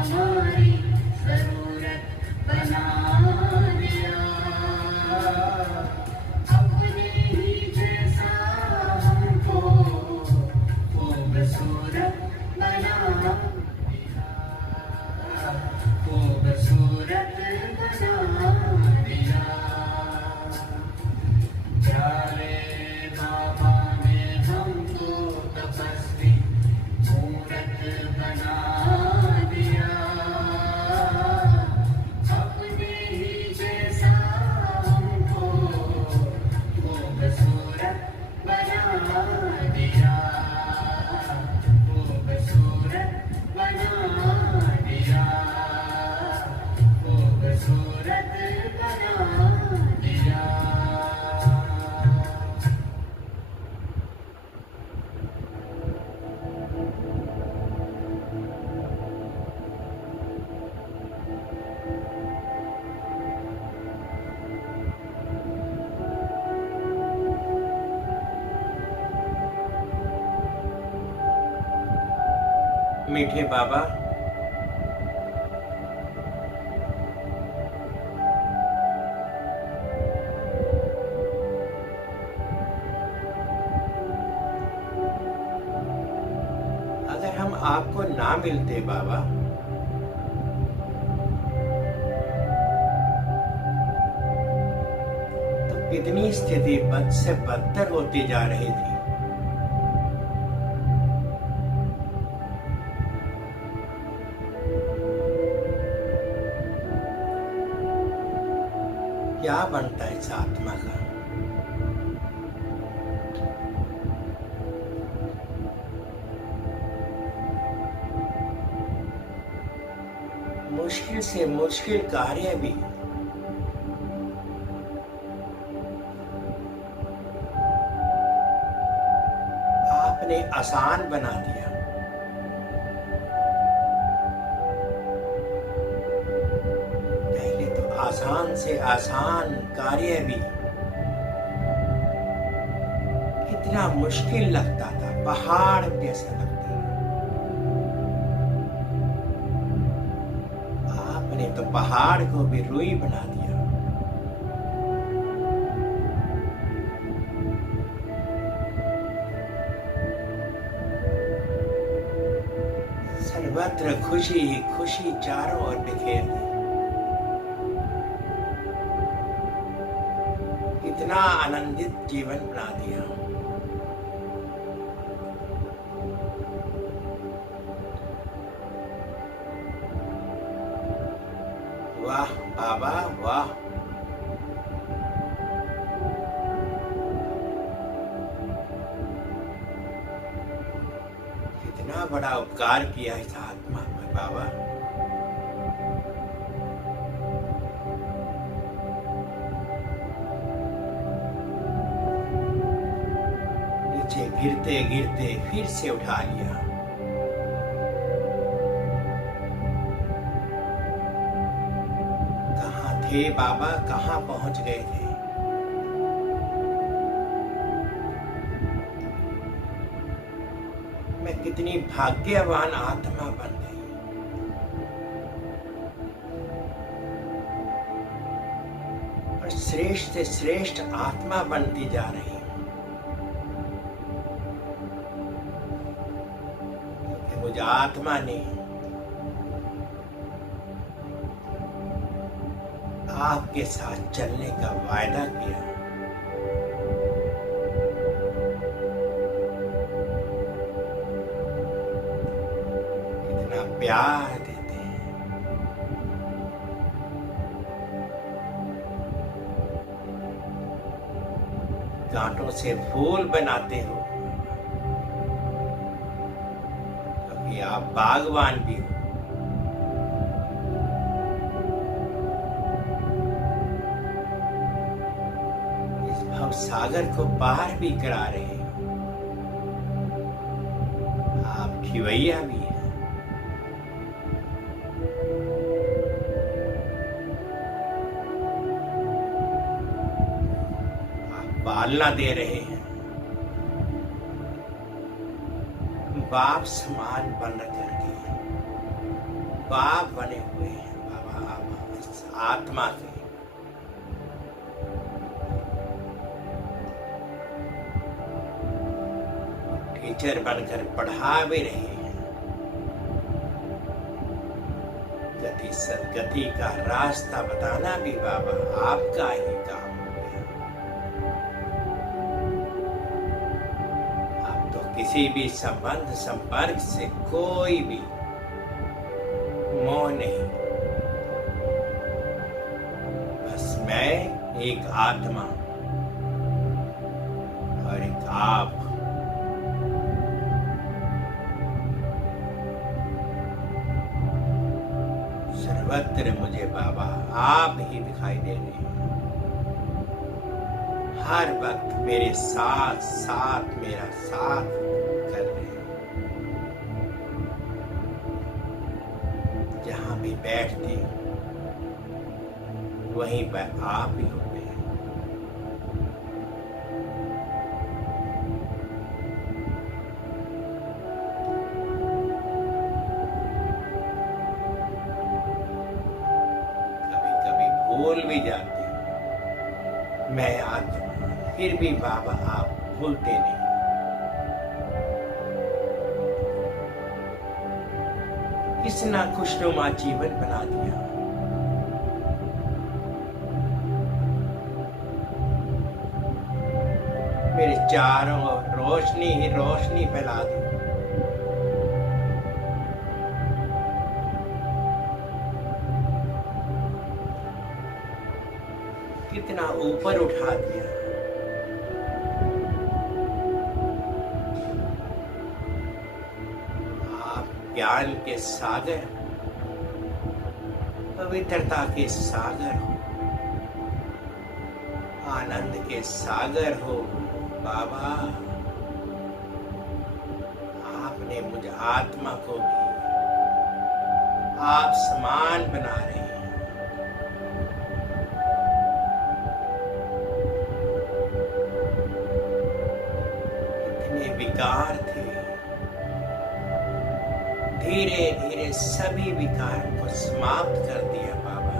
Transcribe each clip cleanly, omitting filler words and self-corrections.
हमारी जरूरत बना दिया। अपने ही जैसा हमको खूबसूरत बना दिया, खूबसूरत बना दिया। प्यारे बाबा ने हमको तपस्वी मूरत बना दिया। अपने ही जैसा हमको खूबसूरत बना दिया, खूबसूरत बना दिया, खूबसूरत बना दिया। मीठे बाबा, अगर हम आपको ना मिलते बाबा, तो कितनी स्थिति बद से बदतर होती जा रही थी। क्या बनता है इस आत्मा का? मुश्किल से मुश्किल कार्य भी आपने आसान बना दिया। पहले तो आसान से आसान कार्य भी कितना मुश्किल लगता था, पहाड़ जैसा लगता था। आपने तो पहाड़ को भी रुई बना दिया। सर्वत्र खुशी ही खुशी चारों ओर बिखेर दी। कितना आनंदित जीवन बना दिया। वाह बाबा वाह। कितना बड़ा उपकार किया इस आत्मा में बाबा। नीचे गिरते गिरते फिर से उठा लिया। कहाँ थे बाबा, कहाँ पहुंच गए थे? मैं कितनी भाग्यवान आत्मा बन गई। और श्रेष्ठ से श्रेष्ठ आत्मा बनती जा रही हूँ। क्योंकि मुझे आत्मा ने आपके साथ चलने का वायदा किया। प्यार देते हैं। कांटों से फूल बनाते हो, क्योंकि आप बागवान भी हो। इस भव सागर को पार भी करा रहे हो। आप खिवैया भी हैं। पालना दे रहे हैं। बाप समान बन करके बाप बने हुए हैं बाबा आप इस आत्मा के। टीचर बनकर पढ़ा भी रहे हैं। गति सदगति का रास्ता बताना भी बाबा आपका ही काम हो गया। आप तो किसी भी संबंध संपर्क से कोई भी मोह नहीं। बस मैं एक आत्मा और एक आप। सर्वत्र मुझे बाबा आप ही दिखाई दे रहे हैं। हर वक्त मेरे साथ साथ मेरा साथ कर रहे हैं। जहां भी बैठते वहीं पर आप ही होते हैं। भूल भी जाते हैं मैं आत्मा, फिर भी बाबा आप भूलते नहीं। कितना खुशनुमा जीवन बना दिया। मेरे चारों ओर रोशनी ही रोशनी फैला दी। कितना ऊपर उठा दिया। आप ज्ञान के सागर, पवित्रता के सागर हो, आनंद के सागर हो बाबा। आपने मुझ आत्मा को भी आप समान बना रहे हैं। विकार थे, धीरे धीरे सभी विकारों को समाप्त कर दिया बाबा।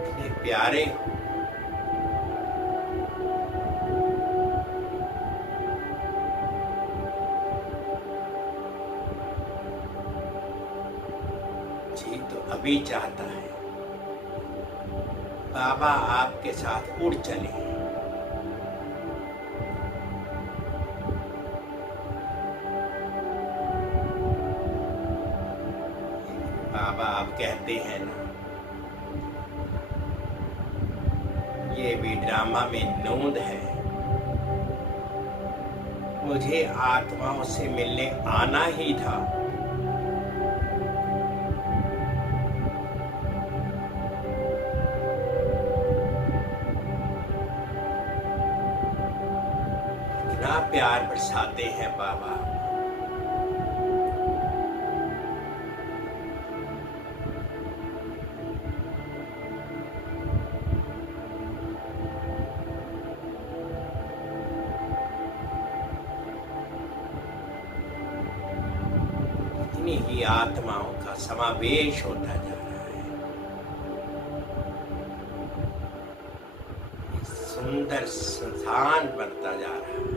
इतने प्यारे हो, तो अभी चाहता है बाबा आपके साथ उड़ चले। बाबा आप कहते हैं ना, ये भी ड्रामा में नूंद है। मुझे आत्माओं से मिलने आना ही था। इतना प्यार बरसाते हैं बाबा। इतनी ही आत्माओं का समावेश होता जा रहा है। सुंदर संस्थान बनता जा रहा है।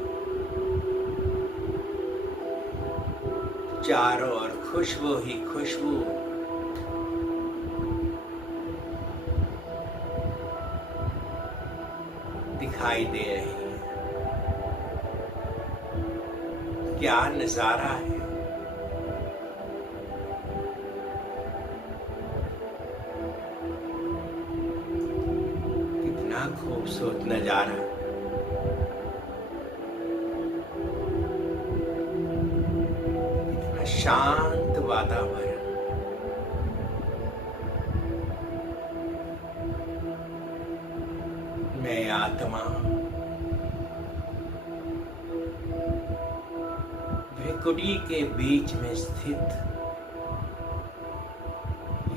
चारों ओर खुशबू ही खुशबू। दिखाई दे रही है। क्या नजारा है। कितना खूबसूरत नजारा। इतना शांत वातावरण। मैं आत्मा भ्रिकुटी के बीच में स्थित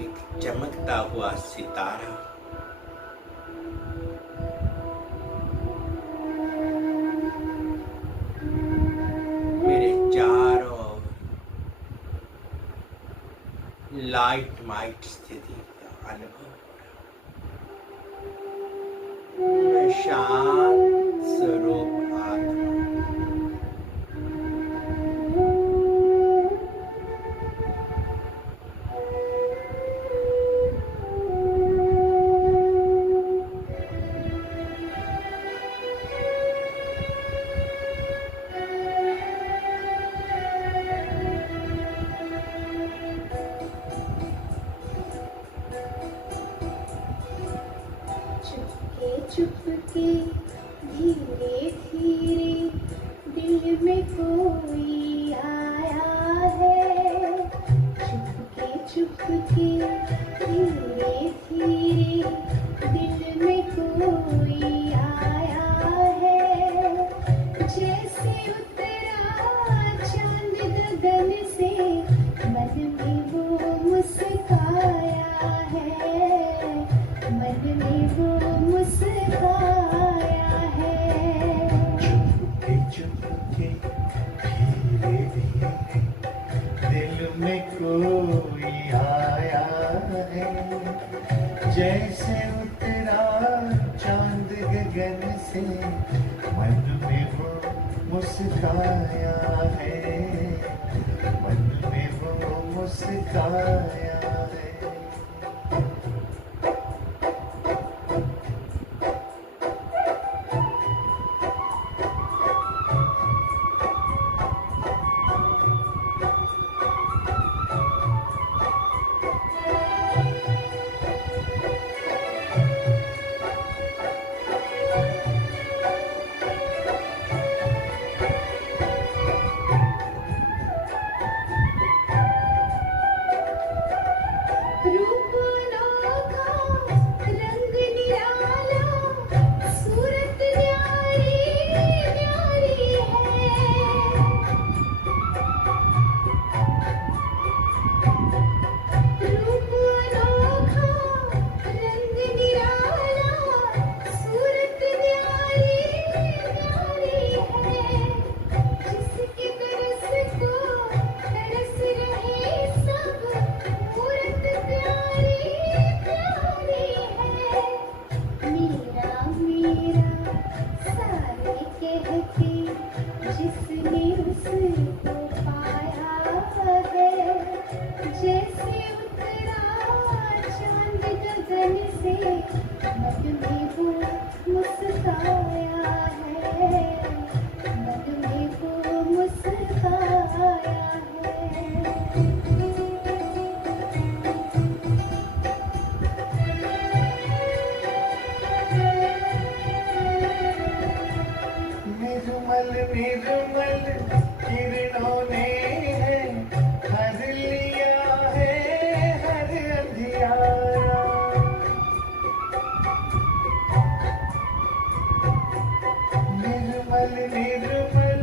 एक चमकता हुआ सितारा मेरे चारों ओर लाइट माइट स्थिति का अनुभव हो रहा। मैं शांत स्वरूप आत्मा चुपके धीरे धीरे दिल में कोई आया है। चुपके धीरे धीरे दिल में कोई आया है। जैसे उतरा चांद गगन से मन में वो मुस्काया है। मन में वो मुस्काया है। चुपके धीरे धीरे दिल में कोई आया है। जैसे उतरा चांद गगन से मन में वो मुस्काया है। मन में वो मुस्काया है। रूप अनोखा, रंग निराला, सूरत न्यारी न्यारी है। रूप अनोखा, रंग निराला, सूरत न्यारी न्यारी है। जिसकी तरस को तरस रहे सब, मूरत प्यारी प्यारी है। मेरा मेरा सारे कहते जिसने उसको पाया है। जैसे उतरा चांद गगन से मन में वो मुस्काया है। मन में वो मुस्काया है। निर्मल निर्मल किरणों ने है हर लिया है हर अंधियारा। निर्मल निर्मल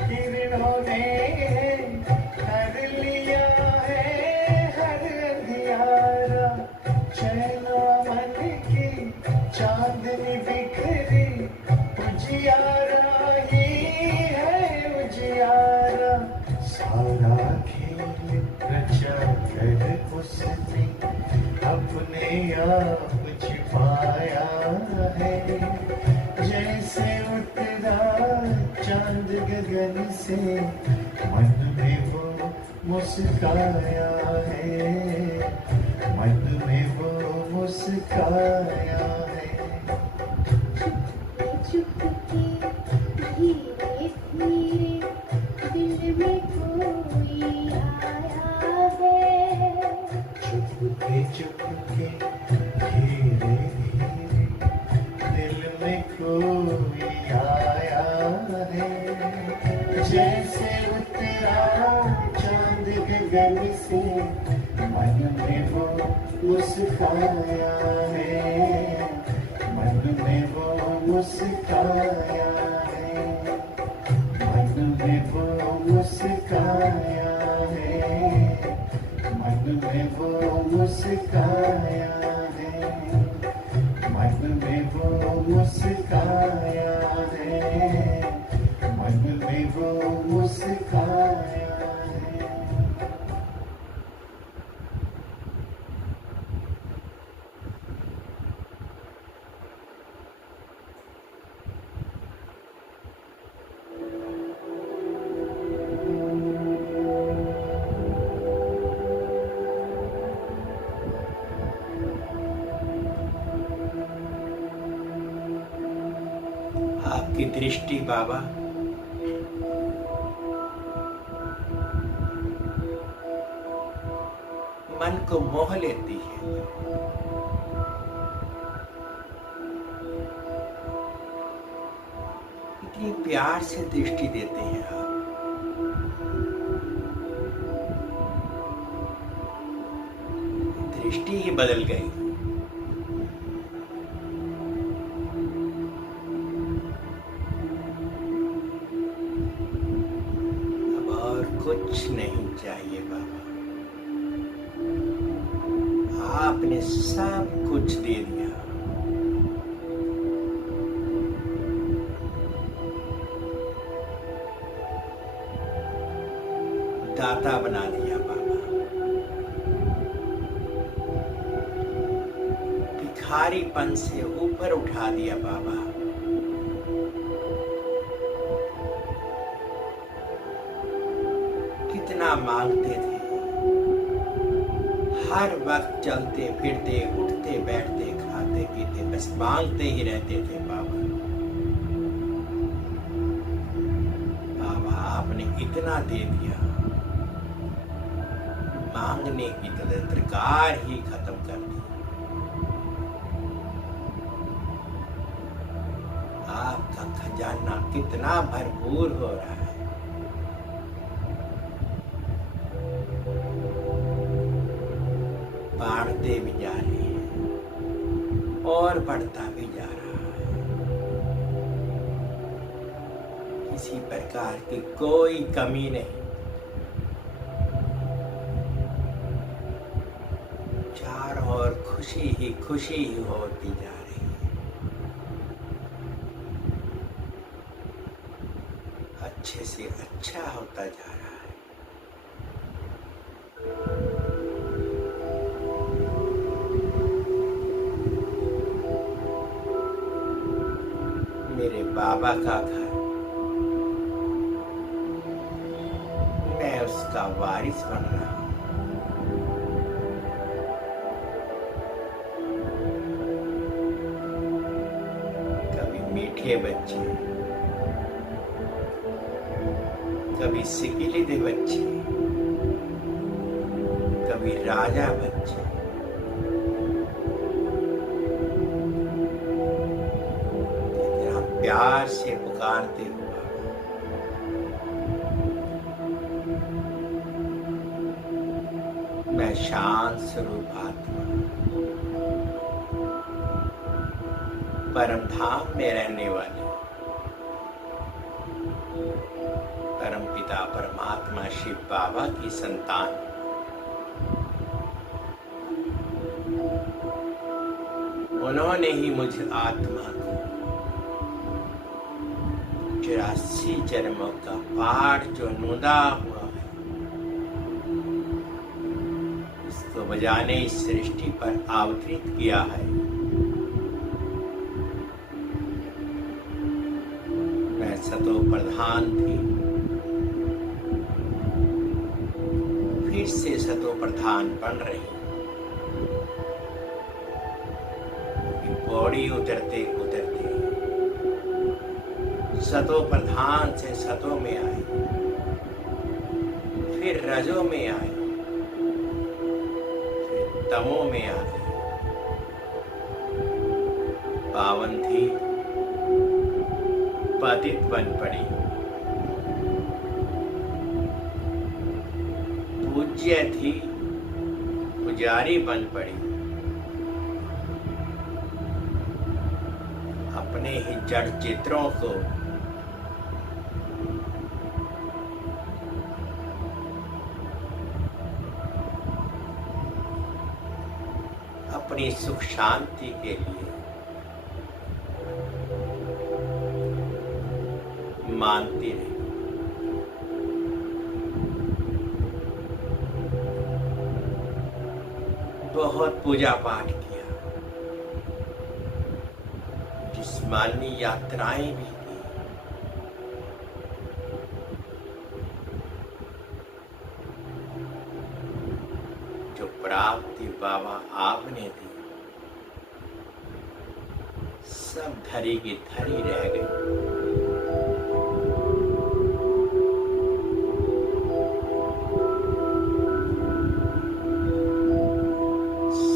किरणों ने है हर लिया है हर अंधियारा। चैना मन की चांदनी बिखरी उजियारा ही है उजियारा। सारा खेल रचा कर उसने अपने आप छिपाया है। जैसे उतरा चांद गगन से मन में वो मुस्काया है। मन में वो मुस्काया है। चुपके धीरे धीरे दिल में कोई आया है। चुपके चुपके धीरे धीरे दिल में कोई आया है। जैसे उतरा चांद गगन से मन में वो मुस्काया है। मन में वो मुस्काया है। मन में वो मुस्काया है। मन में वो मुस्काया है, मन में वो मुस्काया है, मन में वो मुस्काया है। आपकी दृष्टि बाबा मन को मोह लेती है। इतनी प्यार से दृष्टि देते हैं आप। दृष्टि ही बदल गई। कुछ नहीं चाहिए बाबा, आपने सब कुछ दे दिया। दाता बना दिया बाबा, भिखारीपन से ऊपर उठा दिया बाबा। कितना मांगते थे, हर वक्त चलते फिरते उठते बैठते खाते पीते बस मांगते ही रहते थे बाबा। बाबा आपने इतना दे दिया, मांगने की तदंतकार ही खत्म कर दी। आपका खजाना कितना भरपूर हो रहा है। बाढ़ते भी जा रही है और बढ़ता भी जा रहा है। किसी प्रकार की कोई कमी नहीं। चारों ओर खुशी ही होती जा रही है। अच्छे से अच्छा होता जा रहा है। मेरे बाबा का घर, मैं उसका वारिस बन रहा हूं। कभी मीठे बच्चे, कभी सिकिलिदे बच्चे, कभी राजा बच्चे। प्यार से पुकारते हुआ मैं शांत स्वरूप आत्मा परम धाम में रहने वाले परम पिता परमात्मा शिव बाबा की संतान उन्होंने ही मुझ आत्मा को 84 जन्मों का पाठ जो नूदा हुआ है इसको बजाने इस सृष्टि पर अवतरित किया है। मैं सतो प्रधान थी, फिर से सतो प्रधान बन रही। पौड़ी उतरते उतरते सतो प्रधान से सतो में आए, फिर रजो में आए, फिर तमो में आ गए। पावन थी, पतित बन पड़ी। पूज्य थी, पुजारी बन पड़ी। अपने ही जड़ चित्रों को अपनी सुख शांति के लिए मानती रही। बहुत पूजा पाठ किया, जिस्मानी यात्राएं भी की, जो प्राप्ति बाबा आपने दी सब धरी की धरी रह गई।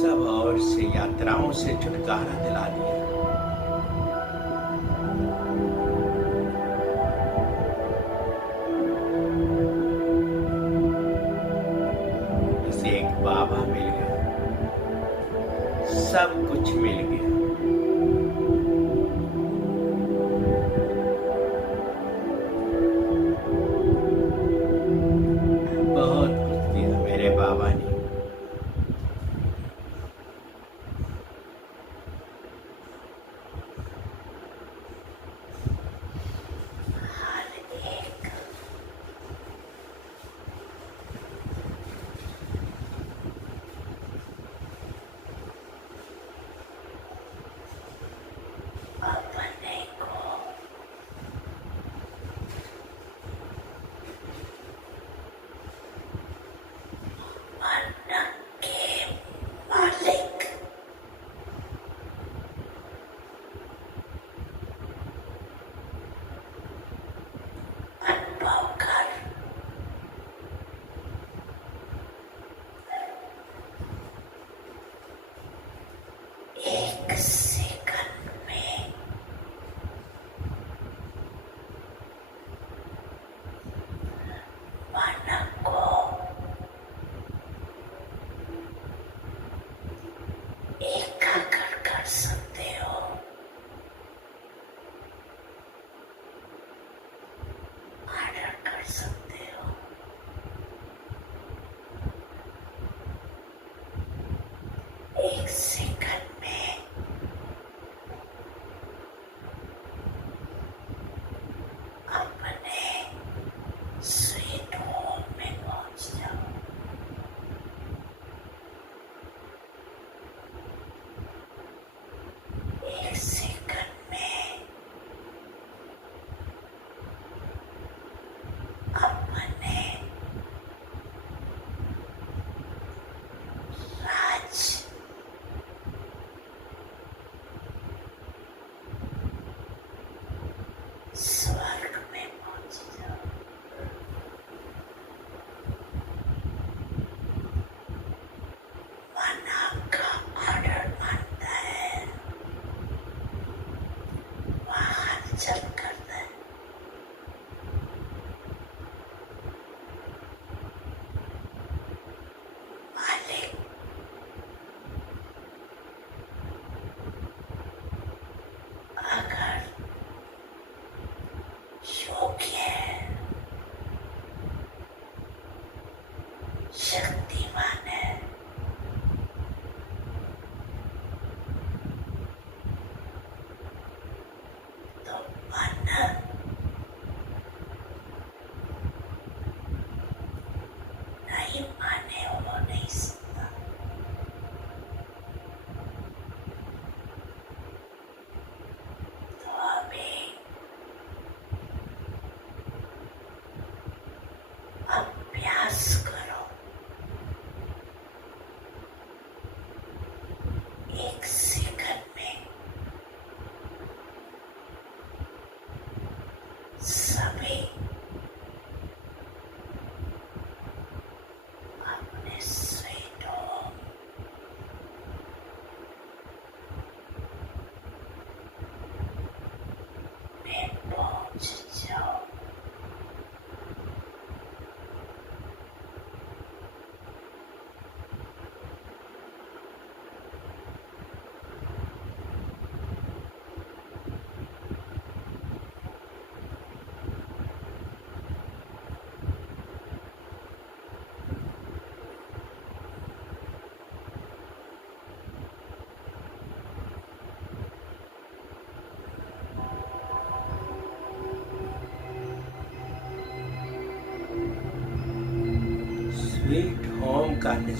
सब और से यात्राओं से छुटकारा दिला दिया। एक बाबा मिल गया, सब कुछ मिल गया। बहुत कुछ दिया मेरे बाबा ने।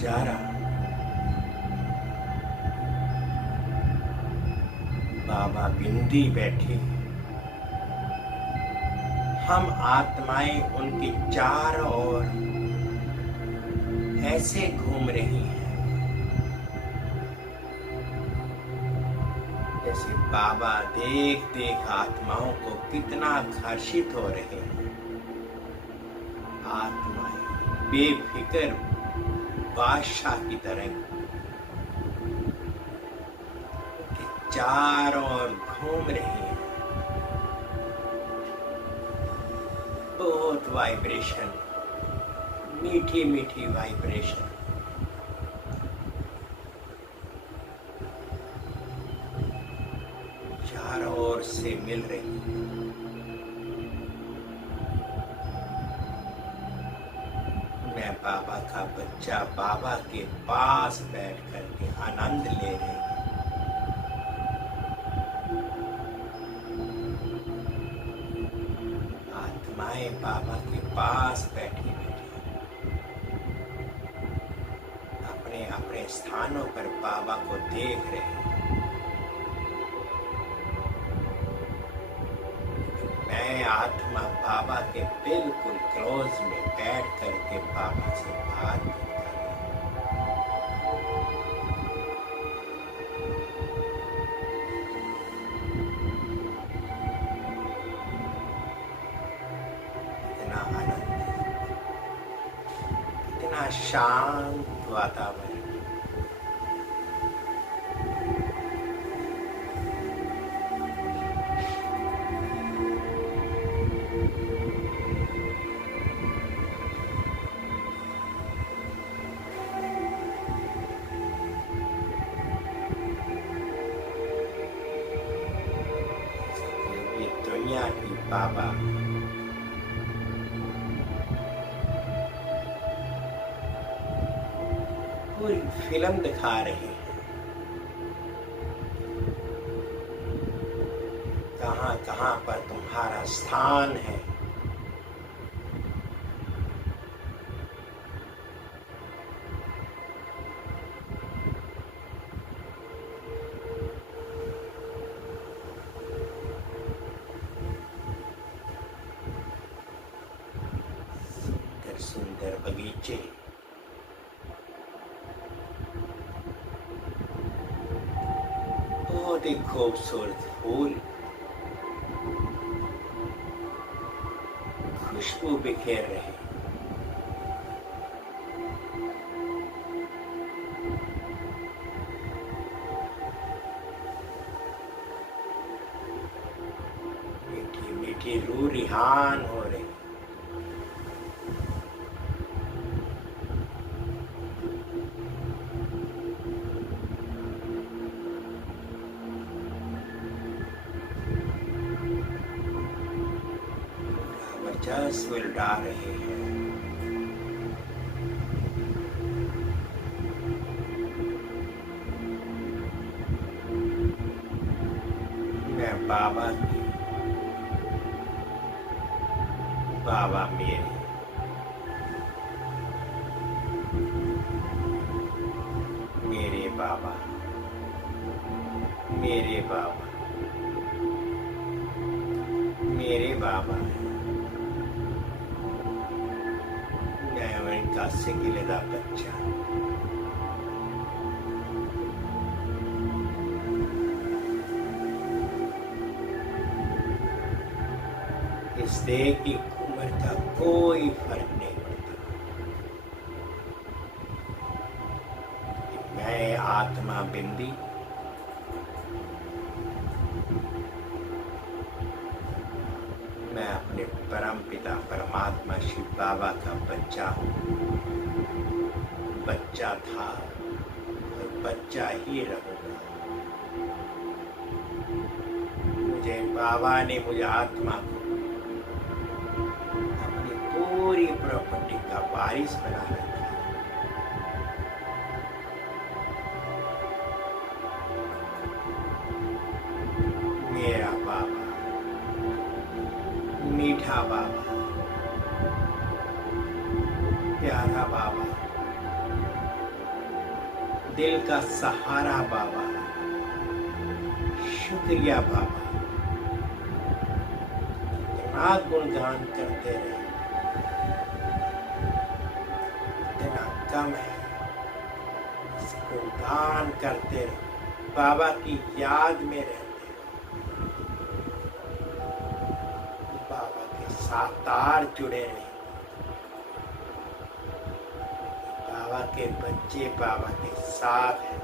नजारा बाबा बिंदी बैठे, हम आत्माएं उनके चारों ओर ऐसे घूम रही हैं जैसे बाबा देख देख आत्माओं को कितना आकर्षित हो रहे हैं। आत्माएं बेफिक्र बादशाह की तरह चारों ओर घूम रही है। बहुत वाइब्रेशन, मीठी मीठी वाइब्रेशन। चारों ओर से मिल रही है। मैं बाबा का बच्चा बाबा के पास बैठ करके आनंद ले रही हूँ। आत्माएं बाबा के पास बैठी अपने अपने स्थानों पर बाबा को देख रहे हैं। मैं आत्मा बाबा के बिल्कुल क्लोज में बैठ करके बाबा से बात कर रही हूँ। इतना आनंद, इतना शांत वातावरण। दुनिया की बाबा पूरी फिल्म दिखा रहे हैं। कहां कहां पर तुम्हारा स्थान है। सुंदर बगीचे, बहुत ही खूबसूरत फूल, खुशबू बिखेर रहे। मीठी मीठी रूह रिहान हो रही। वर्चस्व लुटा रहे हैं। मैं बाबा की, बाबा मेरे, मेरे बाबा, मेरे बाबा, मेरे बाबा। मैं सिकिलेदा बच्चा, इस देह की उम्र का कोई फर्क नहीं पड़ता। मैं आत्मा बिंदी मैं अपने परम पिता परमात्मा शिव बाबा का बच्चा हूँ। बच्चा था और बच्चा ही रहूंगा। मुझे बाबा ने, मुझे आत्मा को अपनी पूरी प्रॉपर्टी का वारिस बना रखा। मेरा बाबा, मीठा बाबा, प्यारा बाबा, दिल का सहारा बाबा। शुक्रिया बाबा, इतना गुणगान करते रहे, इतना कम है, इसको गुणगान करते रहे, बाबा की याद में रहते रहे, बाबा के साथ तार जुड़े रहे। बाबा के बच्चे बाबा के साथ हैं।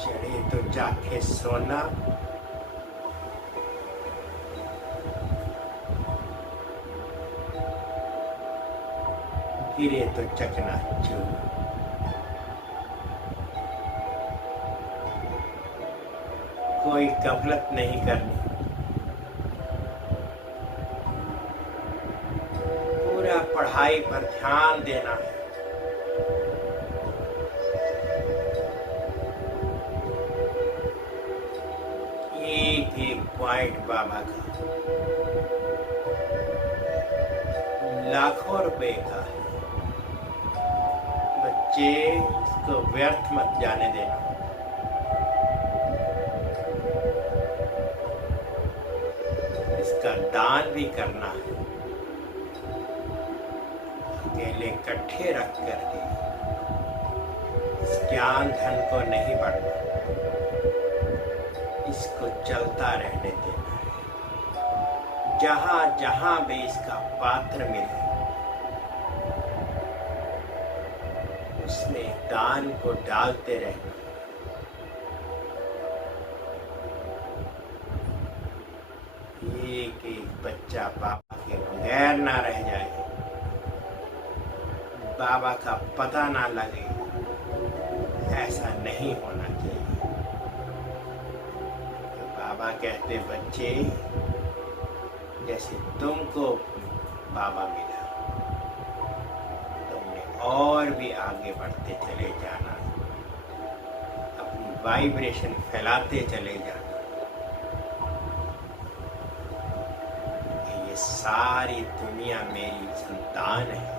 चढ़े तो जाके सोना, गिरे तो चकनाचूर। कोई गफलत नहीं करनी, पूरा पढ़ाई पर ध्यान देना है। एक एक पॉइंट बाबा का लाखों रुपए का है। बच्चे इसको व्यर्थ मत जाने देना। इसका दान भी करना है, अकेले इकट्ठे रख करके इस ज्ञान धन को नहीं बढ़ना, इसको चलता रहने देना है। जहां जहां भी इसका पात्र मिले उसमें दान को डालते रहना। एक एक बच्चा बाबा के बगैर ना रह जाए, बाबा का पता ना लगे, ऐसा नहीं होना चाहिए। तो बाबा कहते बच्चे जैसे तुमको बाबा मिला, तुमने और भी आगे बढ़ते चले जाना, अपनी वाइब्रेशन फैलाते चले जाना। ये सारी दुनिया मेरी संतान है,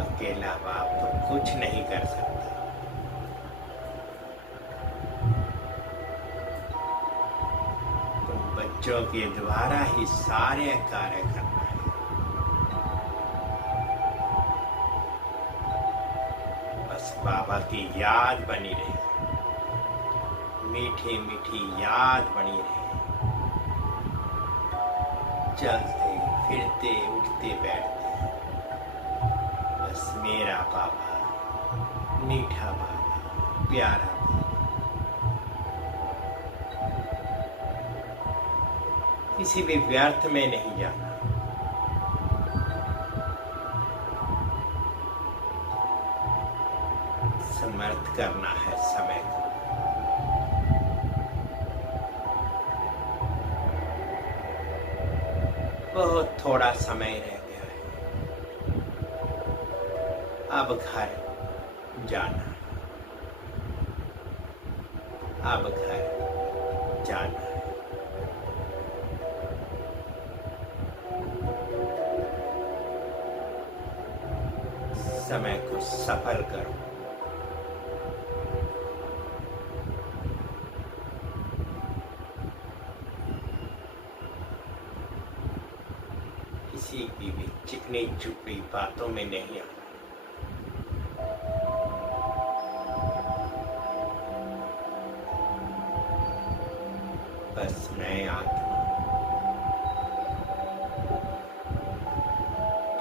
अकेला बाप तो कुछ नहीं कर सकता। तुम बच्चों के द्वारा ही सारे कार्य करना है। बस बाबा की याद बनी रहे, मीठी मीठी याद बनी रहे। चलते फिरते उठते बैठते बस मेरा बाबा, मीठा बाबा, प्यारा बाबा। किसी भी व्यर्थ में नहीं जाना। समर्थ करना है समय को। बहुत थोड़ा समय रह गया है, अब घर जाना, अब घर जाना। समय को सफल करो। किसी की भी चिकनी चुपड़ी बातों में नहीं आना। बस मैं आत्मा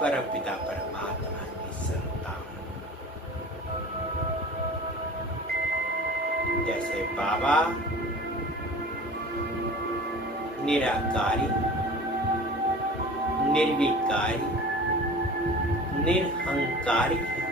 परमपिता परमात्मा की संतान, जैसे बाबा निराकारी, निर्विकारी, निरहंकारी है।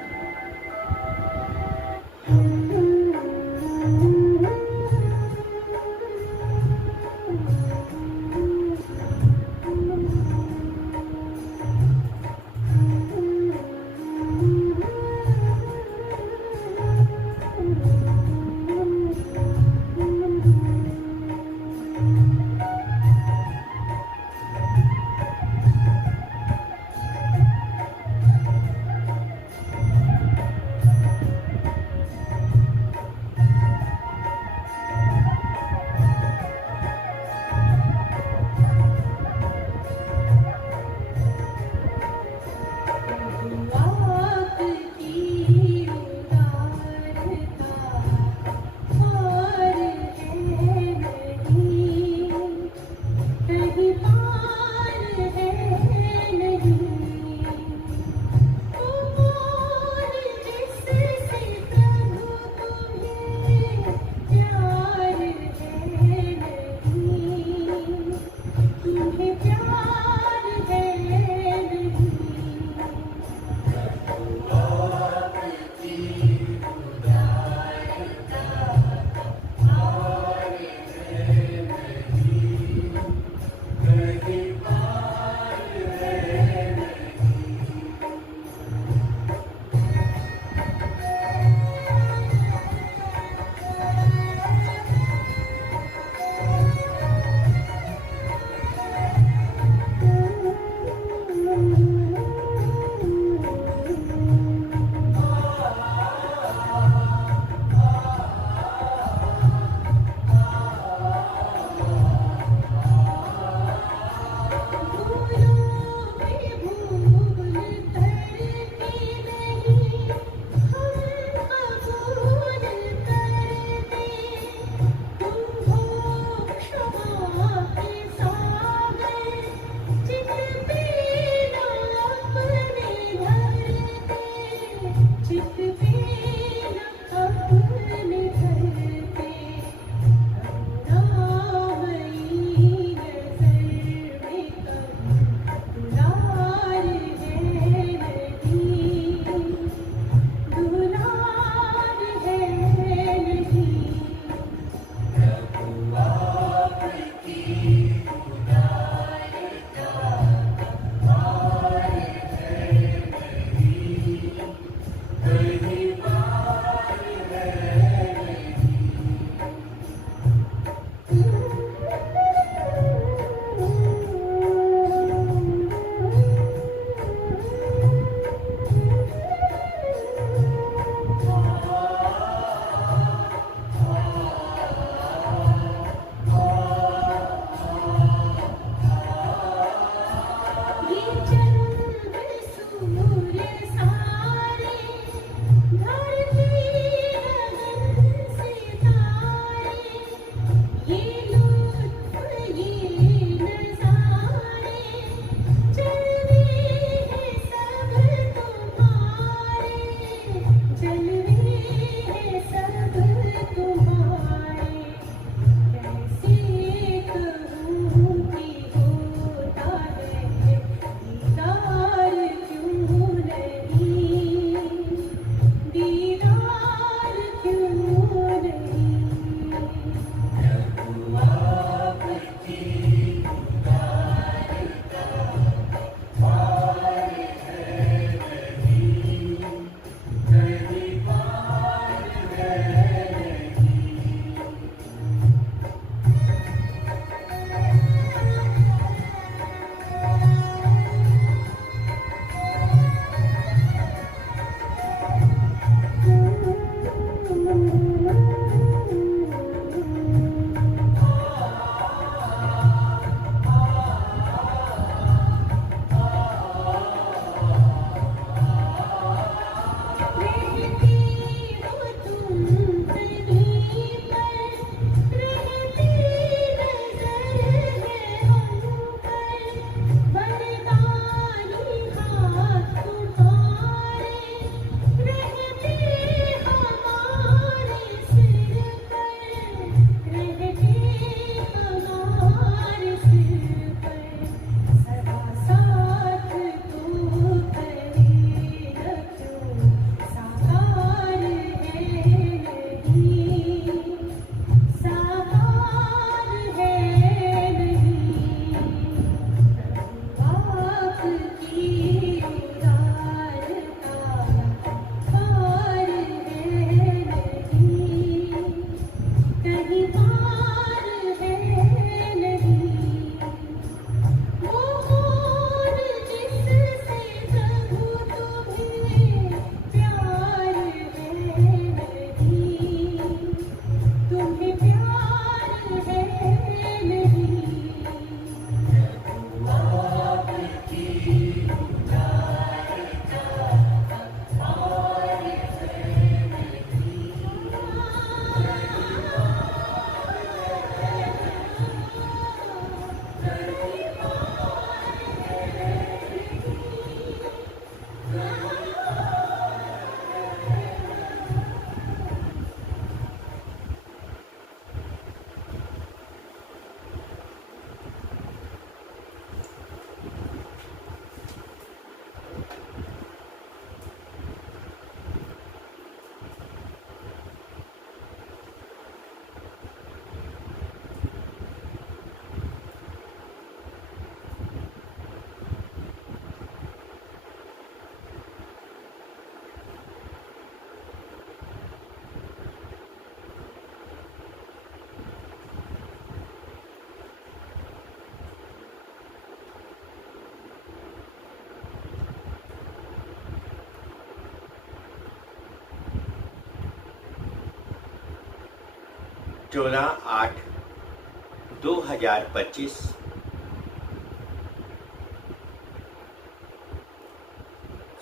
14/8/2025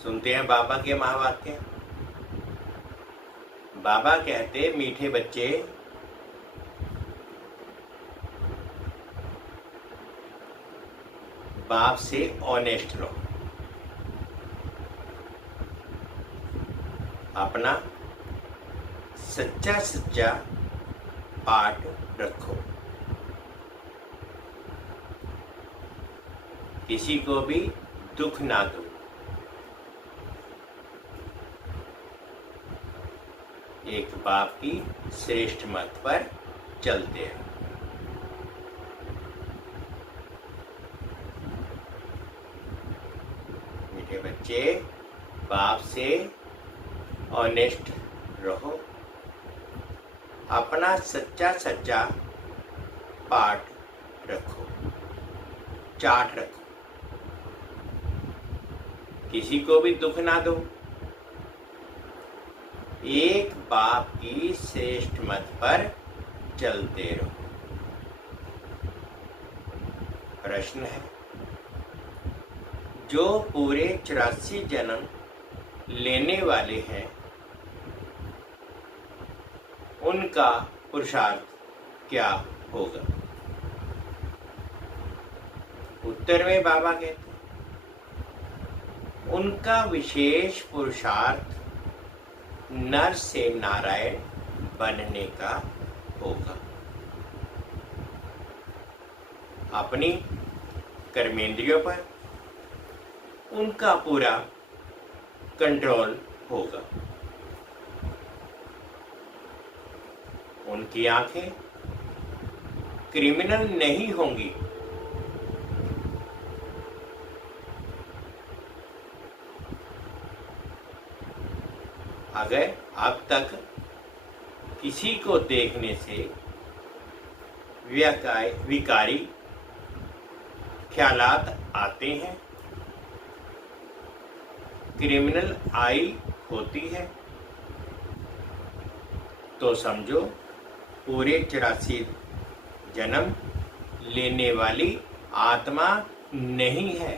सुनते हैं बाबा के महावाक्य। बाबा कहते, मीठे बच्चे, बाप से ऑनेस्ट रहो, अपना सच्चा सच्चा पाठ रखो, किसी को भी दुख ना दो, एक बाप की श्रेष्ठ मत पर चलते हैं। मीठे बच्चे, बाप से ऑनेस्ट रहो, अपना सच्चा सच्चा पाठ रखो, चाट रखो, किसी को भी दुख ना दो, एक बाप की श्रेष्ठ मत पर चलते रहो। प्रश्न है, जो पूरे 84 जन्म लेने वाले हैं, उनका पुरुषार्थ क्या होगा? उत्तर में बाबा कहते, उनका विशेष पुरुषार्थ नर से नारायण बनने का होगा। अपनी कर्मेंद्रियों पर उनका पूरा कंट्रोल होगा। उनकी आंखें क्रिमिनल नहीं होंगी। अगर अब तक किसी को देखने से विकारी ख्यालात आते हैं, क्रिमिनल आई होती है, तो समझो पूरे 84 जन्म लेने वाली आत्मा नहीं है।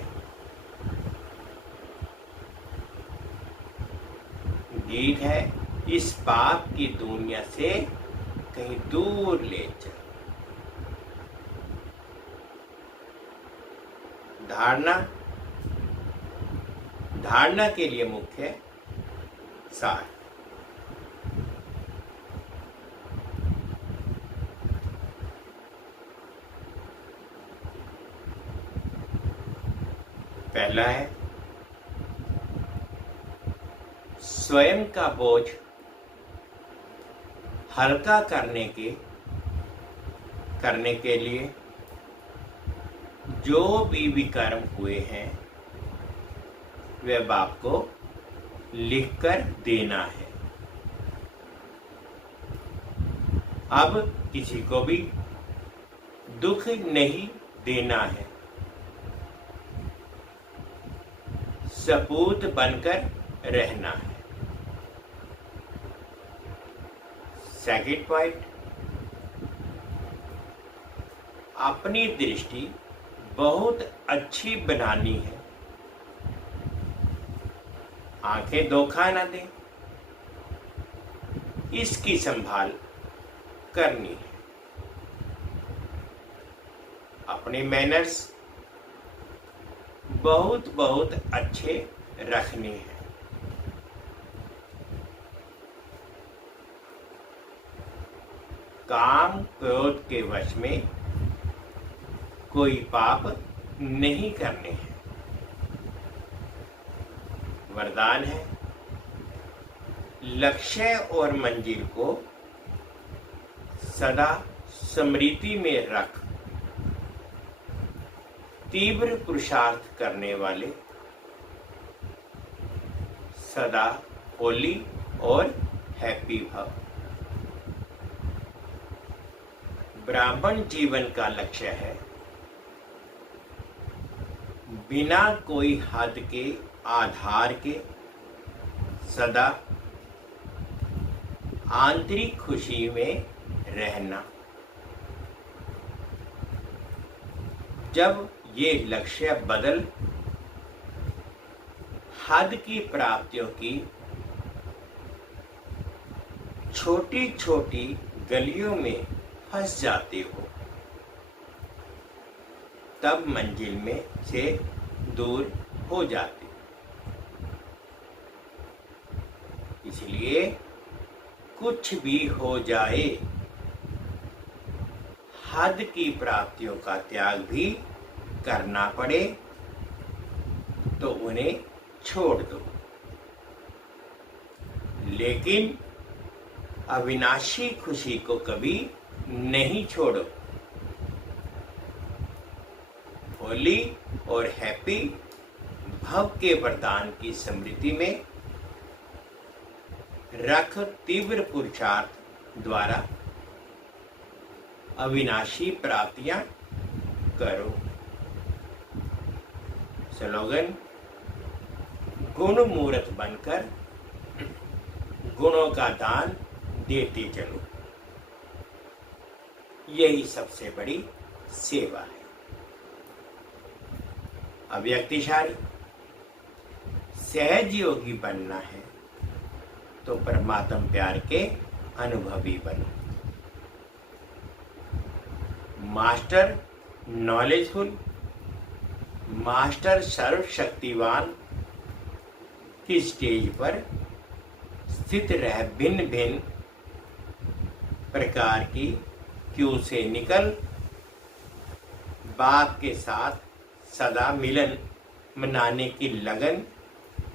गीत है, इस पाप की दुनिया से कहीं दूर ले चल। धारणा के लिए मुख्य सार। पहला है, स्वयं का बोझ हल्का करने के लिए जो भी विकर्म हुए हैं वे बाप को लिखकर देना है। अब किसी को भी दुख नहीं देना है, सपूत बनकर रहना है। सेकंड पॉइंट, अपनी दृष्टि बहुत अच्छी बनानी है, आंखें धोखा न दें, इसकी संभाल करनी है। अपने मैनर्स बहुत बहुत अच्छे रखने हैं। काम क्रोध के वश में कोई पाप नहीं करने हैं। वरदान है, लक्ष्य और मंजिल को सदा स्मृति में रख, तीव्र पुरुषार्थ करने वाले सदा होली और हैप्पी भव। ब्राह्मण जीवन का लक्ष्य है बिना कोई हद के आधार के सदा आंतरिक खुशी में रहना। जब ये लक्ष्य बदल हद की प्राप्तियों की छोटी छोटी गलियों में फंस जाते हो, तब मंजिल में से दूर हो जाते हो। इसलिए कुछ भी हो जाए, हद की प्राप्तियों का त्याग भी करना पड़े तो उन्हें छोड़ दो, लेकिन अविनाशी खुशी को कभी नहीं छोड़ो। होली और हैप्पी भव के वरदान की स्मृति में रख तीव्र पुरुषार्थ द्वारा अविनाशी प्राप्तियां करो। स्लोगन: गुण मूर्त बनकर गुणों का दान देते चलो। यही सबसे बड़ी सेवा है। अव्यक्तिशाली सहज योगी बनना है तो परमात्म प्यार के अनुभवी बनो। मास्टर नॉलेजफुल, मास्टर सर्वशक्तिवान की स्टेज पर स्थित रह भिन्न भिन्न प्रकार की क्यू से निकल बाप के साथ सदा मिलन मनाने की लगन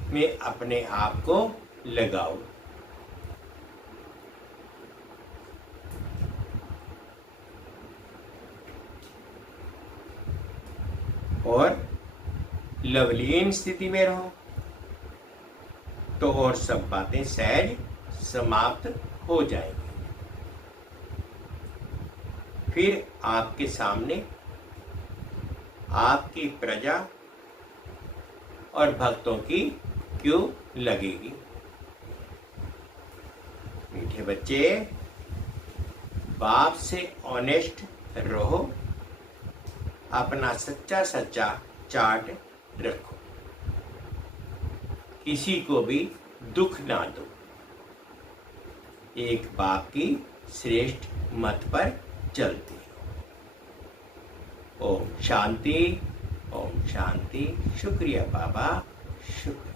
में अपने आप को लगाओ। और लवलीन स्थिति में रहो तो और सब बातें सहज समाप्त हो जाएंगी। फिर आपके सामने आपकी प्रजा और भक्तों की क्यू लगेगी। मीठे बच्चे, बाप से ऑनेस्ट रहो, अपना सच्चा सच्चा चार्ट रखो, किसी को भी दुख ना दो, एक बाप की श्रेष्ठ मत पर चलते। ओम शांति, ओम शांति। शुक्रिया बाबा, शुक्रिया।